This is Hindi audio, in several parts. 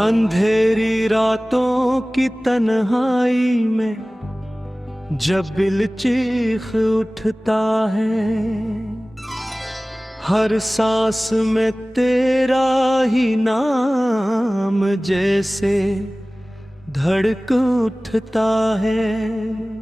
अंधेरी रातों की तन्हाई में जब दिल चीख उठता है, हर सांस में तेरा ही नाम जैसे धड़क उठता है।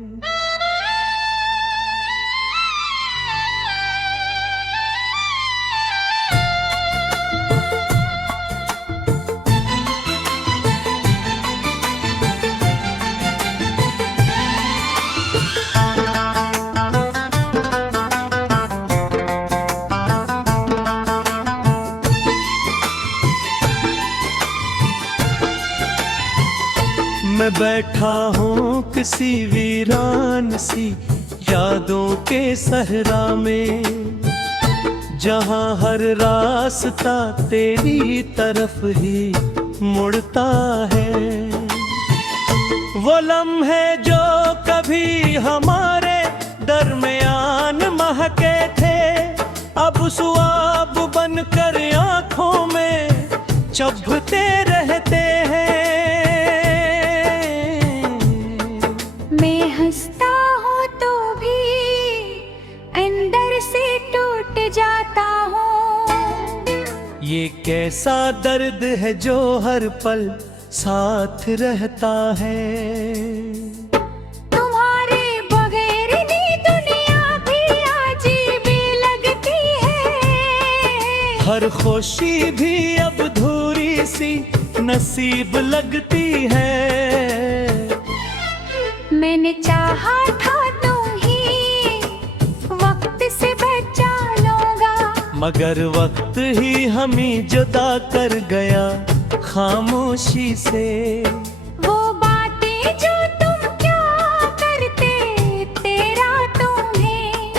मैं बैठा हूँ किसी वीरान सी यादों के सहरा में, जहाँ हर रास्ता तेरी तरफ ही मुड़ता है। वो लम्हे जो कभी हमारे दरमियान महके थे, अब सुआब बनकर आँखों में चुभते रहते हैं। हंसता हूँ तो भी अंदर से टूट जाता हूँ। ये कैसा दर्द है जो हर पल साथ रहता है। तुम्हारे बगैर नी दुनिया भी अजीब लगती है। हर खुशी भी अब अधूरी सी नसीब लगती है। मैंने चाहा था तुम ही वक्त से बचा लूंगा, मगर वक्त ही हमें जुदा कर गया खामोशी से। वो बातें जो तुम क्या करते तेरा तुम्हें,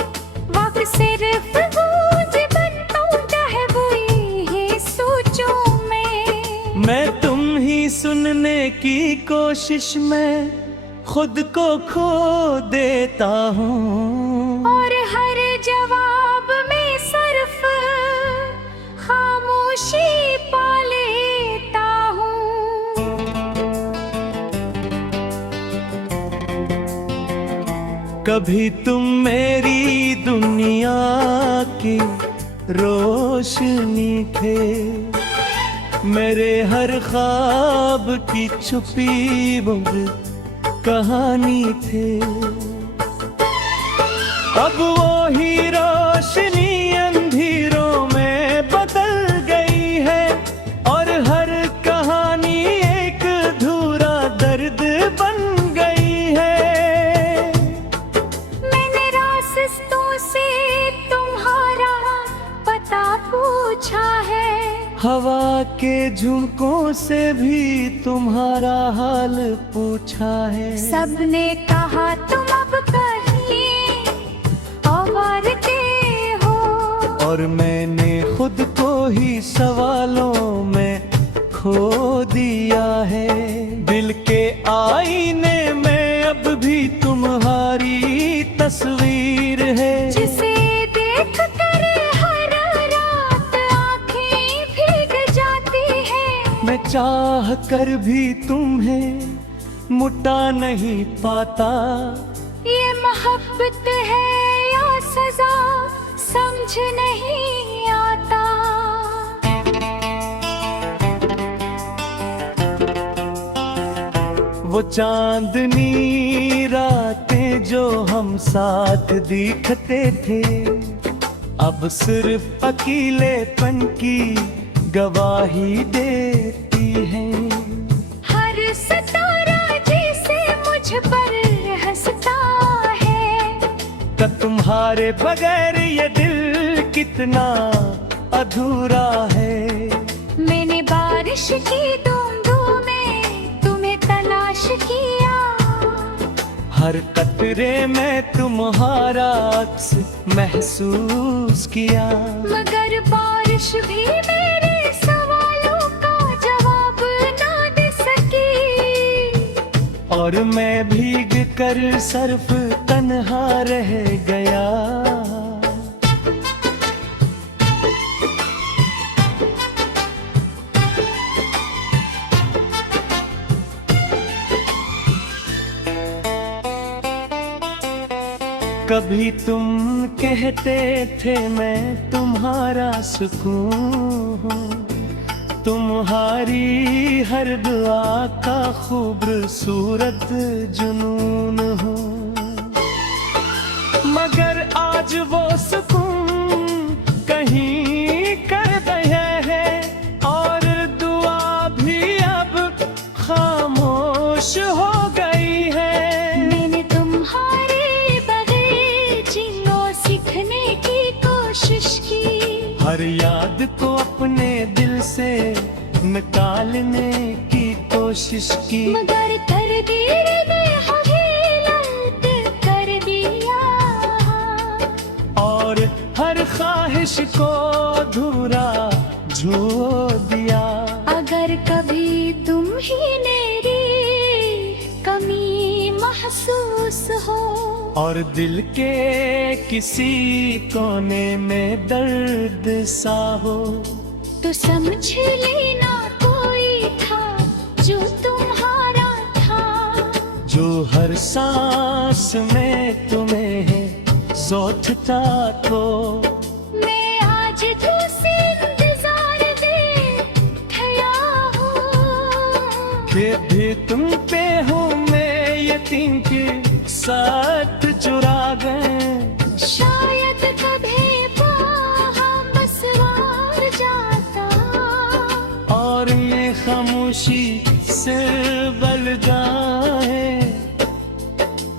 वक्त सिर्फ गूंज बनता है वही ही सोचूं मैं तुम ही सुनने की कोशिश में खुद को खो देता हूँ, और हर जवाब में सिर्फ खामोशी पा लेता हूँ। कभी तुम मेरी दुनिया की रोशनी थे, मेरे हर ख्वाब की छुपी कहानी थे। अब वो ही रोशनी अंधेरों में बदल गई है, और हर कहानी एक अधूरा दर्द बन गई है। मैंने रास्तों से तुम्हारा पता पूछा है, हवा के झुमकों से भी तुम्हारा हाल पूछा है। सबने कहा तुम अब कहीं आवारते हो, और मैंने खुद को ही सवालों में खो दिया है। दिल के आईने में अब भी तुम्हारी तस्वीर है, जिसे देख कर हर रात आँखें भीग जाती है। मैं चाह कर भी तुम्हें मुटा नहीं पाता। ये मोहब्बत है या सजा समझ नहीं आता। वो चांदनी रातें जो हम साथ दिखते थे, अब सिर्फ अकेलेपन की गवाही देती है। हर सितारा जैसे मुझ पर हंसता है, तो तुम्हारे बगैर ये दिल कितना अधूरा है। मैंने बारिश की बूंदों में तुम्हें तलाश किया, हर कतरे में तुम्हारा अक्स महसूस किया। मगर बारिश भी मेरे सवालों का जवाब ना दे सकी, और मैं भीग कर सिर्फ तन्हा रह गया। कभी तुम कहते थे मैं तुम्हारा सुकून हूँ, तुम्हारी हर दुआ का खूबसूरत जुनून हूँ। मगर आज वो सुकून कहीं कर गया है, और दुआ भी अब खामोश हो गई है। मैंने तुम्हारे बगैर जीना सीखने की कोशिश की, हर याद को अपने दिल से निकालने की कोशिश की, मगर तकदीर ने हकीकत कर दिया, और हर ख्वाहिश को अधूरा छोड़ दिया। अगर कभी तुम ही मेरी कमी महसूस हो, और दिल के किसी कोने में दर्द सा हो, तो समझ लेना कोई था जो तुम्हारा था, जो हर सांस में तुम्हें सोचता तो। मैं आज तुझसे इंतजार बैठा हूँ, फिर भी तुम पे हूँ मैं यतीम के साथ चुरा गए। शायद कभी वहाँ बसवार जाता, और मैं खामोशी से बल जाए।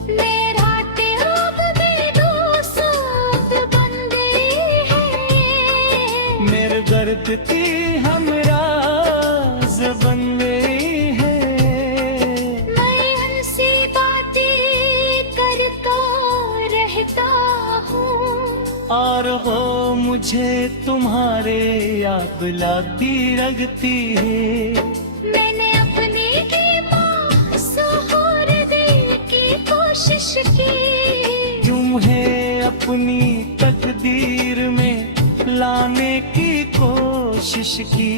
मेरा तेरा भी दोस्त बंदे हैं, मेरे दर्द की हमराज बन गई है। मैं उनसे बातें करता रहता हूँ, और हो मुझे तुम्हारे याद लाती रगती है। मैंने अपनी कीमत सुहुर देने की कोशिश की, तुम्हें अपनी तकदीर में लाने की कोशिश की,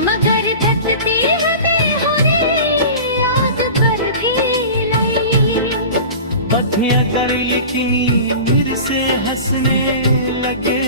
मगर तकदीर में होने याद पर भी लाई। बत्तियां कर लिखनी मेरे से हंसने लगे।